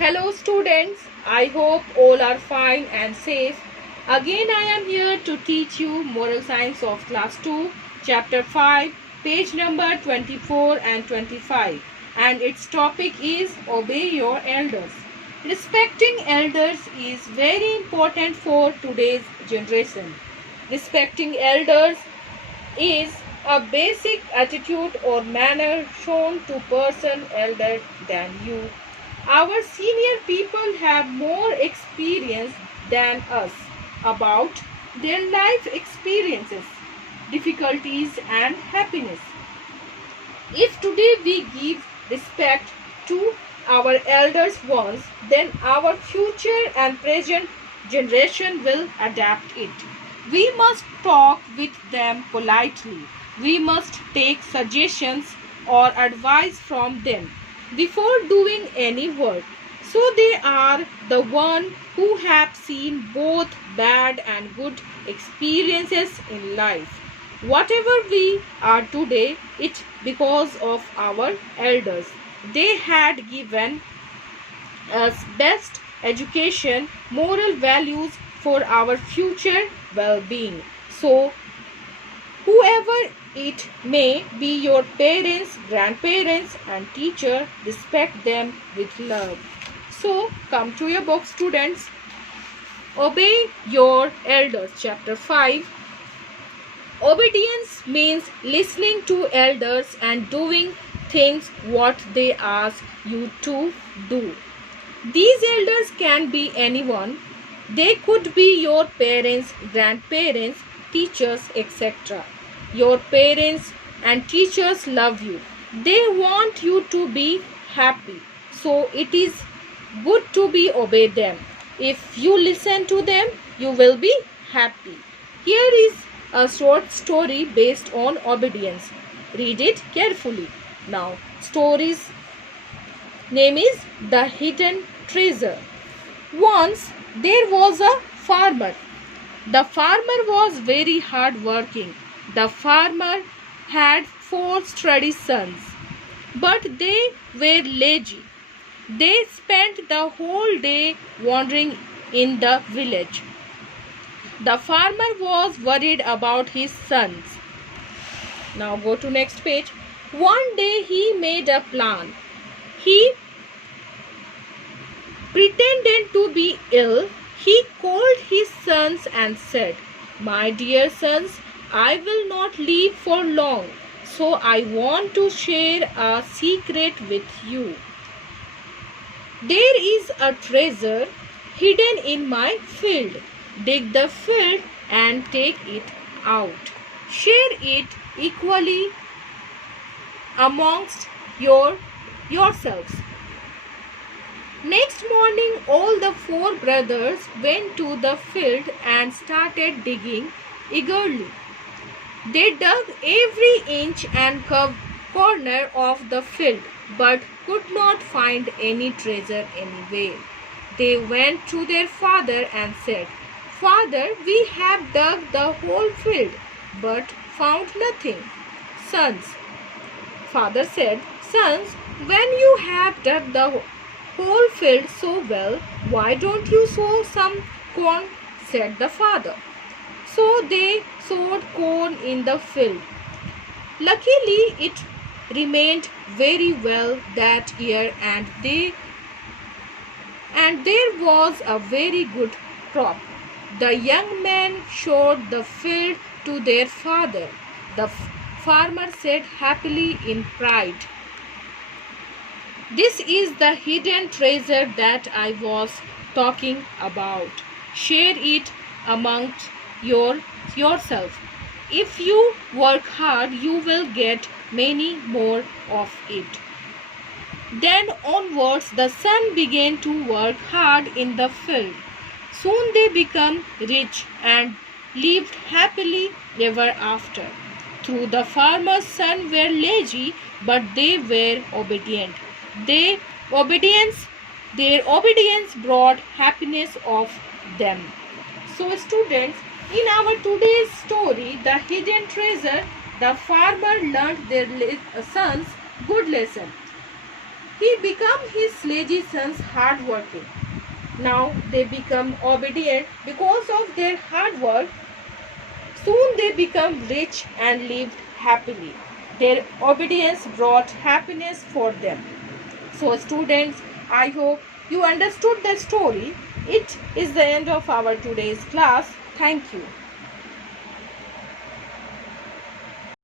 Hello students, I hope all are fine and safe. Again I am here to teach you Moral Science of Class 2, Chapter 5, page number 24 and 25. And its topic is Obey Your Elders. Respecting elders is very important for today's generation. Respecting elders is a basic attitude or manner shown to person elder than you. Our senior people have more experience than us about their life experiences, difficulties and happiness. If today we give respect to our elders ones, then our future and present generation will adapt it. We must talk with them politely. We must take suggestions or advice from them before doing any work. So they are the one who have seen both bad and good experiences in life. Whatever we are today, it's because of our elders. They had given us best education, moral values for our future well-being. So whoever it may be, your parents, grandparents and teacher, respect them with love. So come to your book students. Obey your elders. Chapter 5. Obedience means listening to elders and doing things what they ask you to do. These elders can be anyone. They could be your parents, grandparents, teachers, etc. Your parents and teachers love you. They want you to be happy. So it is good to be obey them. If you listen to them, you will be happy. Here is a short story based on obedience. Read it carefully. Now, story's name is The Hidden Treasure. Once there was a farmer. The farmer was very hard working. The farmer had 4 steady sons, but they were lazy. They spent the whole day wandering in the village. The farmer was worried about his sons. Now go to next page. One day he made a plan. He pretended to be ill. He called his sons and said, "My dear sons, I will not live for long, so I want to share a secret with you. There is a treasure hidden in my field. Dig the field and take it out. Share it equally amongst yourselves." Next morning, all the 4 brothers went to the field and started digging eagerly. They dug every inch and corner of the field, but could not find any treasure anywhere. They went to their father and said, "Father, we have dug the whole field, but found nothing." Father said, "Sons, when you have dug the whole field so well, why don't you sow some corn?" said the father. So they sowed corn in the field. Luckily, it remained very well that year, and there was a very good crop. The young men showed the field to their father. The farmer said happily in pride, "This is the hidden treasure that I was talking about. Share it amongst yourself. If you work hard, you will get many more of it." Then onwards, the son began to work hard in the field. Soon they became rich and lived happily ever after. Through the farmer's sons were lazy, but they were obedient. Their obedience brought happiness of them. So students, in our today's story, The Hidden Treasure, the farmer learned their sons good lesson. He became his lazy sons hardworking. Now they become obedient because of their hard work. Soon they become rich and lived happily. Their obedience brought happiness for them. So students, I hope you understood the story. It is the end of our today's class. Thank you.